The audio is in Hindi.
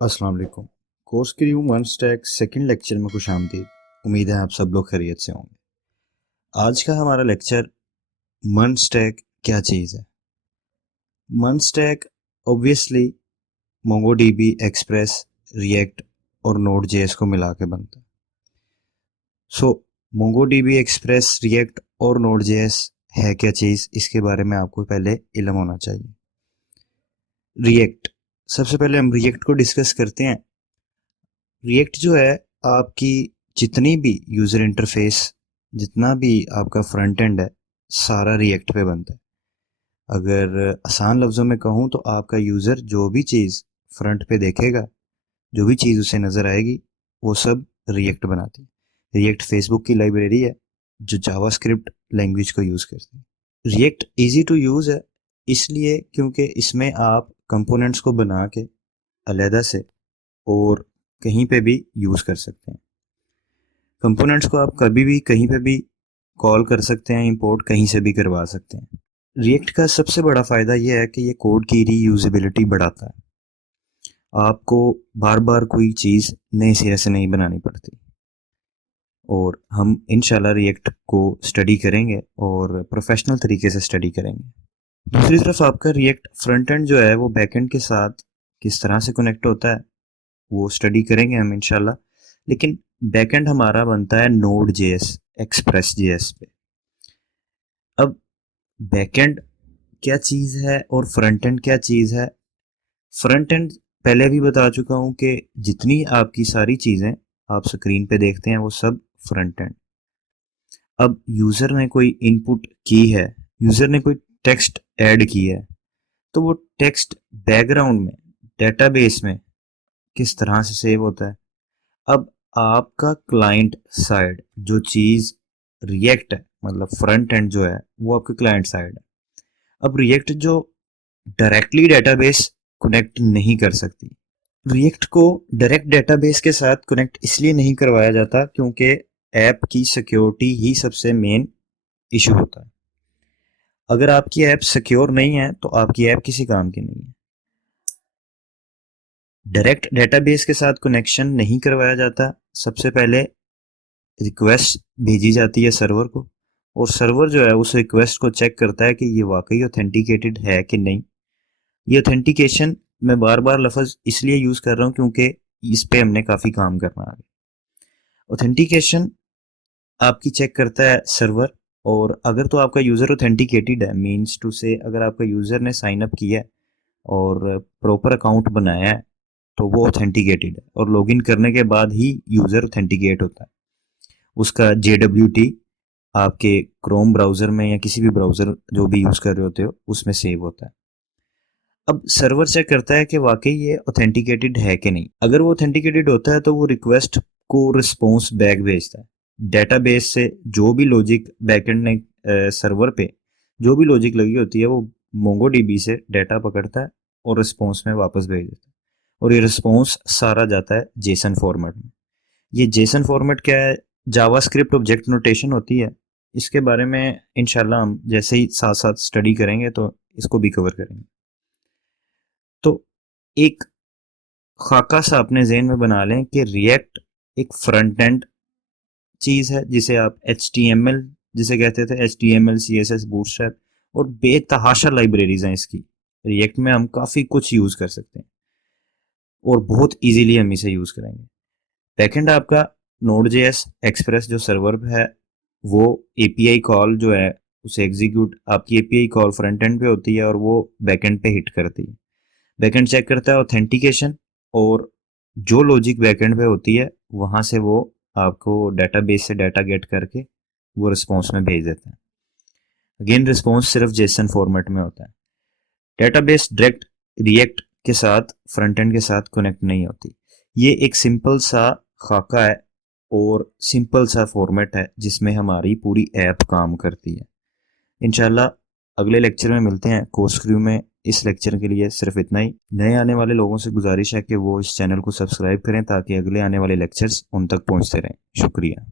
अस्सलाम वालेकुम। Course क्रियू one stack second lecture में खुशामदीद। उम्मीद है आप सब लोग खैरियत से होंगे। आज का हमारा लेक्चर मन स्टैक क्या चीज़ है। मन stack obviously MongoDB, express, react और नोड जेएस को मिला के बनता है। सो मोंगोडीबी, एक्सप्रेस, रिएक्ट और नोड जेएस है क्या चीज़, इसके बारे में आपको पहले इल्म होना चाहिए। रिएक्ट, सबसे पहले हम रिएक्ट को डिस्कस करते हैं। रिएक्ट जो है आपकी जितनी भी यूज़र इंटरफेस, जितना भी आपका फ्रंट एंड है, सारा रिएक्ट पे बनता है। अगर आसान लफ्ज़ों में कहूँ तो आपका यूज़र जो भी चीज़ फ्रंट पे देखेगा, जो भी चीज़ उसे नज़र आएगी, वो सब रिएक्ट बनाती है। रिएक्ट फेसबुक की लाइब्रेरी है जो जावास्क्रिप्ट लैंग्वेज को यूज़ करती है। रिएक्ट ईजी टू यूज़ है इसलिए क्योंकि इसमें आप कंपोनेंट्स को बना के अलहदा से और कहीं पे भी यूज़ कर सकते हैं। कंपोनेंट्स को आप कभी भी कहीं पे भी कॉल कर सकते हैं, इंपोर्ट कहीं से भी करवा सकते हैं। रिएक्ट का सबसे बड़ा फ़ायदा यह है कि ये कोड की रीयूजेबिलिटी बढ़ाता है। आपको बार बार कोई चीज़ नए सिरे से नहीं बनानी पड़ती। और हम इंशाल्लाह रिएक्ट को स्टडी करेंगे और प्रोफेशनल तरीके से स्टडी करेंगे। दूसरी तरफ आपका रिएक्ट फ्रंट एंड जो है वो बैक एंड के साथ किस तरह से कनेक्ट होता है वो स्टडी करेंगे हम इंशाल्लाह। लेकिन बैकएंड हमारा बनता है नोड जेएस, एक्सप्रेस जेएस पे। अब बैकएंड क्या चीज़ है और फ्रंट एंड क्या चीज़ है। फ्रंट एंड पहले भी बता चुका हूँ कि जितनी आपकी सारी चीज़ें आप स्क्रीन पे देखते हैं वो सब फ्रंट एंड। अब यूज़र ने कोई इनपुट की है, यूज़र ने कोई टेक्स्ट ऐड की है, तो वो टेक्स्ट बैकग्राउंड में डेटाबेस में किस तरह से सेव होता है। अब आपका क्लाइंट साइड जो चीज़ रिएक्ट है, मतलब फ्रंट एंड जो है वो आपके क्लाइंट साइड है। अब रिएक्ट जो डायरेक्टली डेटाबेस कनेक्ट नहीं कर सकती। रिएक्ट को डायरेक्ट डेटाबेस के साथ कनेक्ट इसलिए नहीं करवाया जाता क्योंकि ऐप की सिक्योरिटी ही सबसे मेन इशू होता है। अगर आपकी ऐप सिक्योर नहीं है तो आपकी ऐप किसी काम की नहीं है। डायरेक्ट डेटाबेस के साथ कनेक्शन नहीं करवाया जाता। सबसे पहले रिक्वेस्ट भेजी जाती है सर्वर को, और सर्वर जो है उस रिक्वेस्ट को चेक करता है कि ये वाकई ऑथेंटिकेटेड है कि नहीं। ये ऑथेंटिकेशन मैं बार बार लफ्ज़ इसलिए यूज़ कर रहा हूँ क्योंकि इस पे हमने काफ़ी काम करना है। ऑथेंटिकेशन आपकी चेक करता है सर्वर, और अगर तो आपका यूज़र ऑथेंटिकेटेड है, मीन्स टू से अगर आपका यूज़र ने साइन अप किया है और प्रॉपर अकाउंट बनाया है तो वो ऑथेंटिकेटेड है, और लॉगिन करने के बाद ही यूज़र ऑथेंटिकेट होता है। उसका JWT आपके क्रोम ब्राउज़र में या किसी भी ब्राउज़र जो भी यूज़ कर रहे होते हो उसमें सेव होता है। अब सर्वर चेक करता है कि वाकई ये ऑथेंटिकेटेड है कि नहीं। अगर वो ऑथेंटिकेटेड होता है तो वो रिक्वेस्ट को रिस्पॉन्स बैक भेजता है। डेटाबेस से जो भी लॉजिक बैकएंड ने सर्वर पे जो भी लॉजिक लगी होती है वो मोंगोडीबी से डाटा पकड़ता है और रिस्पॉन्स में वापस भेज देता है, और ये रिस्पॉन्स सारा जाता है जेसन फॉर्मेट में। ये जेसन फॉर्मेट क्या है? जावास्क्रिप्ट ऑब्जेक्ट नोटेशन होती है। इसके बारे में इंशाल्लाह हम जैसे ही साथ साथ स्टडी करेंगे तो इसको भी कवर करेंगे। तो एक खाका सा अपने जहन में बना लें कि रिएक्ट एक फ्रंट एंड चीज़ है जिसे आप HTML जिसे कहते थे, HTML, CSS, बूटस्ट्रैप और बेतहाशा लाइब्रेरीज हैं इसकी। रिएक्ट में हम काफ़ी कुछ यूज़ कर सकते हैं और बहुत इजीली हम इसे यूज़ करेंगे। बैकएंड आपका नोड जेएस, एक्सप्रेस जो सर्वर पे है, वो एपीआई कॉल जो है उसे एग्जीक्यूट, आपकी एपीआई कॉल फ्रंट एंड पे होती है और वो बैकएंड पे हिट करती है। बैकएंड चेक करता है ऑथेंटिकेशन, और जो लॉजिक बैकएंड पे होती है वहां से वो आपको डेटाबेस से डाटा गेट करके वो रिस्पॉन्स में भेज देता है। अगेन रिस्पॉन्स सिर्फ जेसन फॉर्मेट में होता है। डेटाबेस डायरेक्ट रिएक्ट के साथ फ्रंट एंड के साथ कनेक्ट नहीं होती। ये एक सिंपल सा खाका है और सिंपल सा फॉर्मेट है जिसमें हमारी पूरी ऐप काम करती है। इंशाल्लाह अगले लेक्चर में मिलते हैं कोर्स क्रू में। इस लेक्चर के लिए सिर्फ इतना ही। नए आने वाले लोगों से गुजारिश है कि वो इस चैनल को सब्सक्राइब करें ताकि अगले आने वाले लेक्चर्स उन तक पहुंचते रहें। शुक्रिया।